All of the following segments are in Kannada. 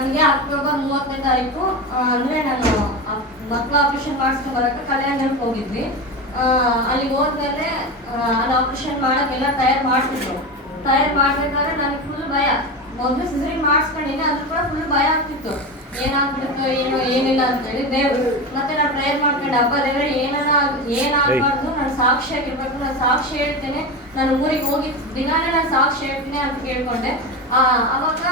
ನನಗೆ ಅಕ್ಟೋಬರ್ 30ನೇ ತಾರೀಕು ಅಂದರೆ ನಾನು ಮಕ್ಕಳ ಆಪರೇಷನ್ ಮಾಡಿಸ್ಕೊಂಡು ಬರೋಕ್ಕೆ ಕಲ್ಯಾಣಕ್ಕೆ ಹೋಗಿದ್ವಿ. ಅಲ್ಲಿಗೆ ಹೋದ್ಮೇಲೆ ಅಲ್ಲಿ ಆಪರೇಷನ್ ಮಾಡೋಕ್ಕೆಲ್ಲ ತಯಾರು ಮಾಡಬೇಕಾದ್ರೆ ನನಗೆ ಫುಲ್ ಭಯ. ಮೊದಲು ಸಿಸರಿನ್ ಮಾಡಿಸ್ಕೊಂಡಿದ್ದೆ, ಅದ್ರ ಕೂಡ ಫುಲ್ ಭಯ ಆಗ್ತಿತ್ತು. ಏನಾಗ್ಬಿಡುತ್ತೋ ಏನೋ ಏನಿಲ್ಲ ಅಂತೇಳಿ ದೇವ್ರು ಮತ್ತೆ ನಾನು ಪ್ರೇಯರ್ ಮಾಡ್ಕೊಂಡೆ, ಹಬ್ಬ ದೇವ್ರೆ ಏನಾಗಬಾರ್ದು, ನಾನು ಸಾಕ್ಷಿಯಾಗಿರ್ಬೇಕು, ನಾನು ಸಾಕ್ಷಿ ಹೇಳ್ತೇನೆ, ನಾನು ಊರಿಗೆ ಹೋಗಿ ದಿನಾನೇ ನಾನು ಸಾಕ್ಷಿ ಹೇಳ್ತೀನಿ ಅಂತ ಕೇಳ್ಕೊಂಡೆ. ಅವಾಗ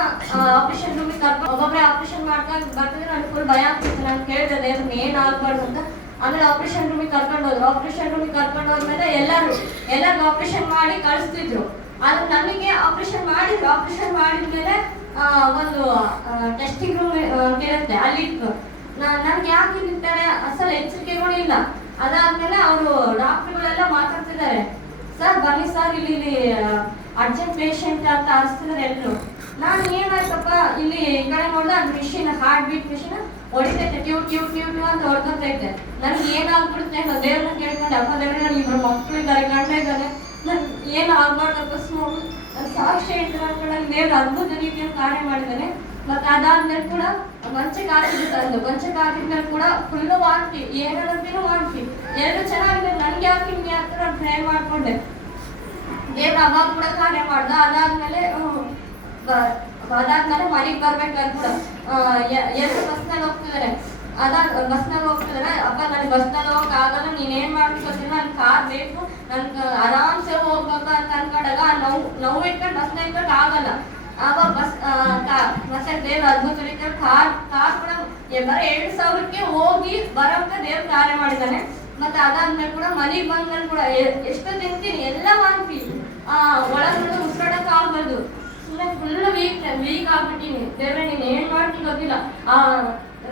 ಆಪರೇಷನ್ ರೂಮಿಗೆ ಕರ್ಕೊಂಡು ಒಬ್ಬೊಬ್ಬರೇ ಆಪರೇಷನ್ ಮಾಡ್ಕೊಂಡು ಬರ್ತಿದ್ರೆ ನನಗೆ ಫುಲ್ ಭಯ ಆಗ್ತಿತ್ತು. ನಾನು ಕೇಳಿದೆ ದೇವ್ರನ್ನ ಏನಾಗಬಾರ್ದು ಅಂತ. ಆಮೇಲೆ ಆಪರೇಷನ್ ರೂಮಿಗೆ ಕರ್ಕೊಂಡು ಹೋದ್ರು. ಆಪರೇಷನ್ ರೂಮಿಗೆ ಕರ್ಕೊಂಡು ಹೋದ್ಮೇಲೆ ಎಲ್ಲರಿಗೂ ಆಪರೇಷನ್ ಮಾಡಿ ಕಳಿಸ್ತಿದ್ರು. ಆದ್ರೆ ನನಗೆ ಆಪರೇಷನ್ ಮಾಡಿದ್ಮೇಲೆ ಒಂದು ಟೆಸ್ಟಿಂಗ್ ರೂಮ್ ಇರುತ್ತೆ, ಅಲ್ಲಿ ಇತ್ತು. ನನ್ಗೆ ಯಾಕೆ ಇರ್ತಾರೆ ಅಸಲು ಎಚ್ಚರಿಕೆಗಳು ಇಲ್ಲ. ಅದಾದ್ಮೇಲೆ ಅವರು ಡಾಕ್ಟರ್ಗಳೆಲ್ಲ ಮಾತಾಡ್ತಿದ್ದಾರೆ, ಸರ್ ಬನ್ನಿ ಸರ್, ಇಲ್ಲಿ ಅರ್ಜೆಂಟ್ ಪೇಷಂಟ್ ಅಂತ ಅನಿಸ್ತಿದ್ದಾರೆ ಎಲ್ಲರೂ. ನಾನು ಏನಾಯ್ತಪ್ಪ ಇಲ್ಲಿ ಈ ಕಡೆ ನೋಡಿದ್ರೆ ಅದು ಮಿಷಿನ್, ಹಾರ್ಟ್ ಬೀಟ್ ಮಿಷಿನ್ ಹೊಡಿತೈತೆ, ಟ್ಯೂ ಟ್ಯೂ ಟ್ಯೂ ಟ್ಯೂ ಅಂತ ಹೊಡ್ಕೊತೈತೆ. ನನಗೆ ಏನಾಗ್ಬಿಡುತ್ತೆ ಅನ್ನೋ ದೇವ್ರನ್ನ ಕೇಳ್ಕೊಂಡೆ, ಅಪ್ಪ ದೇವ್ರೆ ನಾನು ಇಬ್ಬರು ಮಕ್ಕಳು ಇದ್ದಾರೆ, ಗಂಡ ಇದ್ದಾರೆ, ನನ್ ಏನು ಆಗ್ಬಾರ್ದು ಅಕಸ್ಮಾತ್ ಸಾಕ್ಷಿ ಹೇಳ್ತಾರೆ ಅನ್ಕೊಂಡು ನನಗೆ ದೇವ್ರ ಅದ್ಭುತ ರೀತಿಯಲ್ಲಿ ಕಾರ್ಯ ಮಾಡಿದ್ದಾನೆ. ಮತ್ತೆ ಅದಾದ್ಮೇಲೆ ಕೂಡ ಮಂಚಕ್ಕೆ ಹಾಕಿದ್ಮೇಲೆ ಕೂಡ ಫುಲ್ಲು ವಾಂತಿ, ಏನಂತೀನೋ ವಾಂತಿ, ಎರಡು ಚೆನ್ನಾಗಿದೆ. ನನಗೆ ಯಾಕೆ ಹಿಂಗೆ ಅಂತ ನಾನು ಟ್ರೈ ಮಾಡ್ಕೊಂಡೆ. ದೇವ್ರ ಅವಾಗ ಕೂಡ ಕಾರ್ಯ ಮಾಡ್ದ. ಅದಾದ್ಮೇಲೆ ಮನೆಗೆ ಬರ್ಬೇಕಾದ್ರೆ ಕೂಡ ಎರಡು ಬಸ್ನಲ್ಲಿ ಹೋಗ್ತಿದ್ದಾರೆ. ಬಸ್ನಲ್ಲಿ ಹೋಗ್ತಿದ್ದಾರೆ. ಅಪ್ಪ ನನಗೆ ಬಸ್ನಲ್ಲಿ ಹೋಗಕ್ ಆಗಲ್ಲ, ನೀನೇನ್ ಮಾಡ್ಕೊತೀನಿ, ನನ್ ಕಾರ್ ಬೇಕು, ನನ್ಗೆ ಆರಾಮ್ಸೆ ಹೋಗ್ಬೇಕು ಅಂತ ಅನ್ಕೊಂಡಾಗ ನೋವು ಇಟ್ಕೊಂಡು ಬಸ್ನ ಇಟ್ಕೊಂಡು ಆಗಲ್ಲ. ಆವಾಗ ಮತ್ತೆ ದೇವ್ರ ಅದ್ಭುತ ರೀತಿಯಲ್ಲಿ ಕಾರ್ ಕೂಡ ಬರೀ 2,000ಕ್ಕೆ ಹೋಗಿ ಬರೋಕ್ಕೆ ದೇವ್ರ ಕಾರ್ಯ ಮಾಡಿದ್ದಾನೆ. ಮತ್ತೆ ಅದಾದ್ಮೇಲೆ ಕೂಡ ಮನೆಗೆ ಬಂದ್ಮೇಲೆ ಕೂಡ ಎಷ್ಟು ತಿಂತೀನಿ ಎಲ್ಲ ವಾಂತಿ, ಒಳಗಡೆ ಉಸಿರಾಡಕ್ಕೆ ಆಗ್ಬಾರ್ದು, ಸುಮ್ಮನೆ ಫುಲ್ ವೀಕ್ ಆಗ್ಬಿಟ್ಟಿನಿ. ದೇವ್ರೆ ನೀನು ಏನ್ ಮಾಡ್ತೀನಿ ಗೊತ್ತಿಲ್ಲ.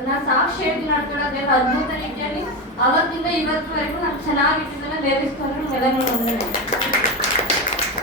ನಾನು ಸಾಕ್ಷಿ ಹೇಳ್ತೀನಿ ಅನ್ಕೊಳ್ಳೋ ದೇವ್ರ ಅದ್ಭುತ ರೀತಿಯಲ್ಲಿ ಅವತ್ತಿಂದ ಇವತ್ತುವರೆಗೂ ನಾನು ಚೆನ್ನಾಗಿಟ್ಟಿದ್ದನ್ನ ದೇವಸ್ಥಾನ ನೆಲೆ